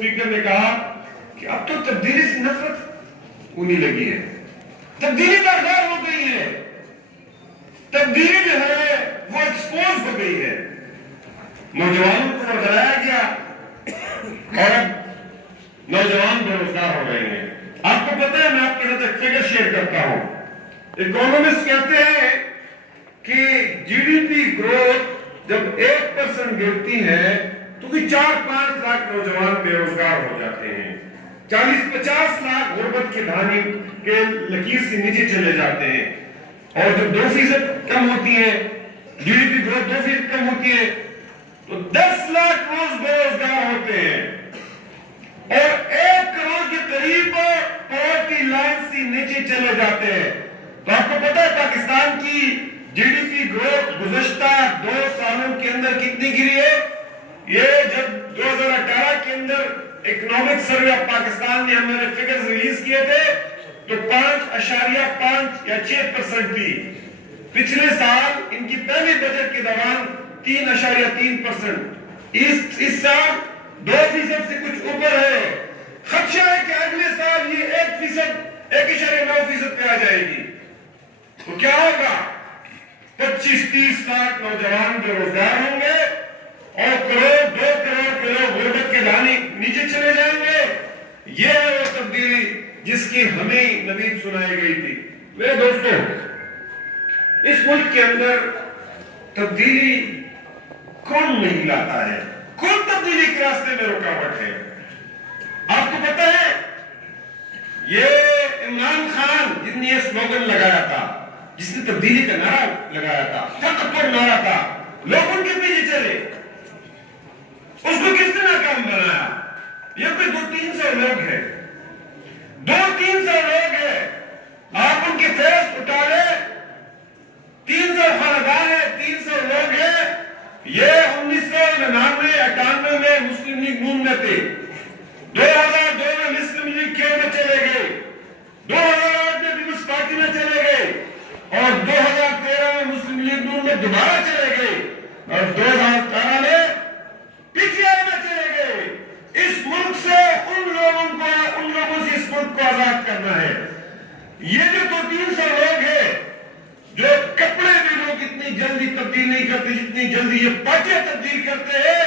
Speaker نے کہا کہ اب تو تبدیلی سے نفرت ہونی لگی ہے، تبدیلی داغدار ہو گئی ہے، تبدیلی جو ہے وہ ایکسپوز ہو گئی ہے، نوجوانوں کو ورگلایا گیا اور اب نوجوان بے روزگار ہو رہے ہیں۔ آپ کو پتہ ہے، میں آپ کے ساتھ ایک فگر شیئر کرتا ہوں۔ اکونومسٹ کہتے ہیں کہ جی ڈی پی گروتھ جب 1% گرتی ہے تو بھی 4-5 لاکھ نوجوان بے روزگار ہو جاتے ہیں، 40-50 لاکھ غربت کے دھانے کے لکیر سے نیچے چلے جاتے ہیں، اور جب 2% کم ہوتی ہے، جی ڈی پی گروتھ 2% کم ہوتی ہے تو 10 لاکھ روز بے روزگار ہوتے ہیں، اور 1 کروڑ کے قریب پاورٹی لائن سے نیچے چلے جاتے ہیں۔ تو آپ کو پتہ ہے پاکستان کی جی ڈی پی گروتھ گزشتہ 2 سالوں کے اندر کتنی گری ہے؟ یہ جب 2018 کے اندر اکنامک سروے آف پاکستان نے ہمارے فگرز ریلیز کیے تھے تو 5.5 یا 6% تھی۔ پچھلے سال ان کی پہلی بجٹ کے دوران 3.3%، اس سال 2% سے کچھ اوپر ہے۔ خدشہ ہے کہ اگلے سال یہ 1.9% پہ آ جائے گی۔ تو کیا ہوگا؟ 25-30 لاکھ نوجوان بے روزگار ہوں گے اور 1-2 کروڑ کے لوگ غربت کے دھانے نیچے چلے جائیں گے۔ یہ ہے وہ تبدیلی جس کی ہمیں نوید سنائی گئی تھی۔ میرے دوستو، اس ملک کے اندر تبدیلی کون نہیں لاتا ہے؟ کون تبدیلی کے راستے میں رکاوٹ ہے؟ آپ کو پتہ ہے، یہ عمران خان جس نے یہ سلوگن لگایا تھا، جس نے تبدیلی کا نعرہ لگایا تھا، فتح پر نعرہ تھا، لوگ ان کے پیچھے چلے، اس کو کس نے ناکام بنایا؟ یہ کوئی 200-300 لوگ ہیں، 200-300 لوگ ہیں، آپ ان کی فہرست اٹھا لیں، 300 خاندان ہیں، 300 لوگ ہیں۔ یہ 1999-98 میں مسلم لیگ نون میں تھے، 2002 میں مسلم لیگ کیوں میں چلے گئے، 2008 میں پیپلز پارٹی میں چلے گئے، اور 2013 میں مسلم لیگ نون میں دوبارہ چلے گئے، اور 2018 میں پی ٹی آئی میں چلے گئے۔ اس ملک سے ان لوگوں سے اس ملک کو آزاد کرنا ہے۔ یہ جو 200-300 لوگ ہیں، جو کپڑے بھی لوگ اتنی جلدی تبدیل نہیں کرتے جتنی جلدی یہ پارٹیاں تبدیل کرتے ہیں،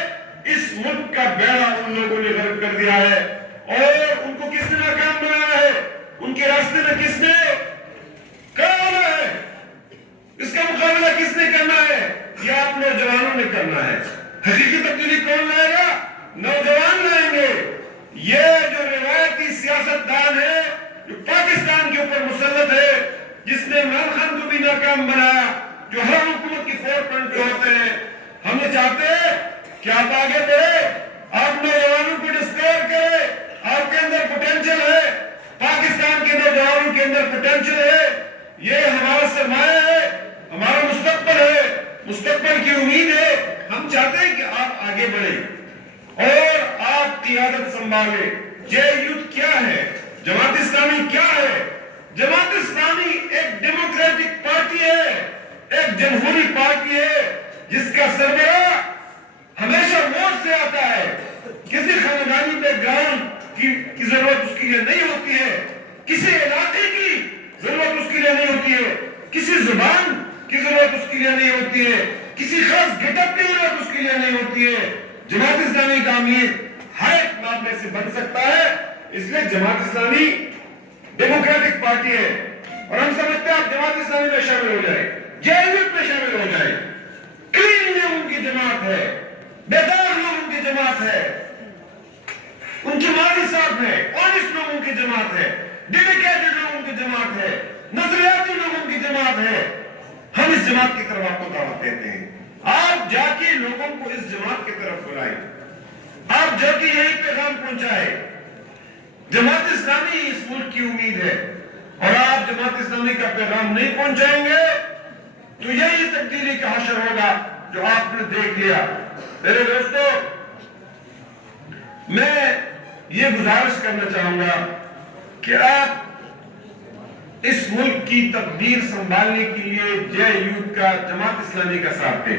اس ملک کا بیڑا ان لوگوں نے غرق کر دیا ہے، اور ان کو کس نے ناکام بنایا ہے؟ ان کے راستے میں کس نے کرنا ہے؟ اس کا مقابلہ کس نے کرنا ہے؟ یہ آپ نوجوانوں نے کرنا ہے۔ حقیقی تبدیلی کون لائے گا؟ نوجوان لائیں گے۔ یہ جو روایتی سیاستدان ہے جو پاکستان کے اوپر مسلط ہے، جس نے عمران خان کو بھی ناکام بنایا، جو ہر حکومت کی 4 پوائنٹ ہوتے ہیں، ہم یہ چاہتے ہیں کہ آپ آگے بڑھے، آپ نوجوانوں کو ڈسکور کریں، آپ کے اندر پوٹینشل ہے، پاکستان کے نوجوانوں کے اندر پوٹینشل ہے، یہ ہمارا سرمایہ ہے، ہمارا مستقبل ہے، مستقبل کی امید ہے۔ ہم چاہتے ہیں کہ آپ آگے بڑھیں اور آپ قیادت سنبھالیں۔ جے یوتھ کیا ہے؟ جماعت اسلامی کیا ہے؟ جماعت اسلامی ایک ڈیموکریٹک پارٹی ہے، ایک جمہوری پارٹی ہے، جس کا سربراہ ہمیشہ ووٹ سے آتا ہے۔ کسی خاندانی بیک گراؤنڈ کی ضرورت اس کے لیے نہیں ہوتی ہے، کسی علاقے کی ضرورت اس کے لیے نہیں ہوتی ہے، کسی زبان کی ضرورت اس کے لیے نہیں ہوتی ہے، کسی خاص گیٹ اپ کی ضرورت اس کے لیے نہیں ہوتی ہے۔ جماعت اسلامی کا امیر ہر ایک معاملے سے بن سکتا ہے، اس لیے جماعت اسلامی ڈیموکریٹک پارٹی ہے، اور ہم سمجھتے ہیں آپ جماعت اسلامی میں شامل ہو جائے، جے یوتھ میں شامل ہو جائے۔ کلین لوگوں کی جماعت ہے، بیدار لوگوں کی جماعت ہے، ان کی ماضی صاحب ہے، آنےسٹ لوگوں کی جماعت ہے، ڈیڈیکیٹڈ لوگوں کی جماعت ہے، نظریاتی لوگوں کی جماعت ہے۔ ہم اس جماعت کی طرف آپ کو دعوت دیتے ہیں، آپ جا کے لوگوں کو اس جماعت کی طرف بلائیں، آپ جا کے یہی پیغام پہنچائیں۔ جماعت اسلامی اس ملک کی امید ہے، اور آپ جماعت اسلامی کا پیغام نہیں پہنچائیں گے تو یہی تبدیلی کا حشر ہوگا جو آپ نے دیکھ لیا۔ میرے دوستو، میں یہ گزارش کرنا چاہوں گا کہ آپ اس ملک کی تقدیر سنبھالنے کے لیے جے یوتھ کا، جماعت اسلامی کا ساتھ دیں۔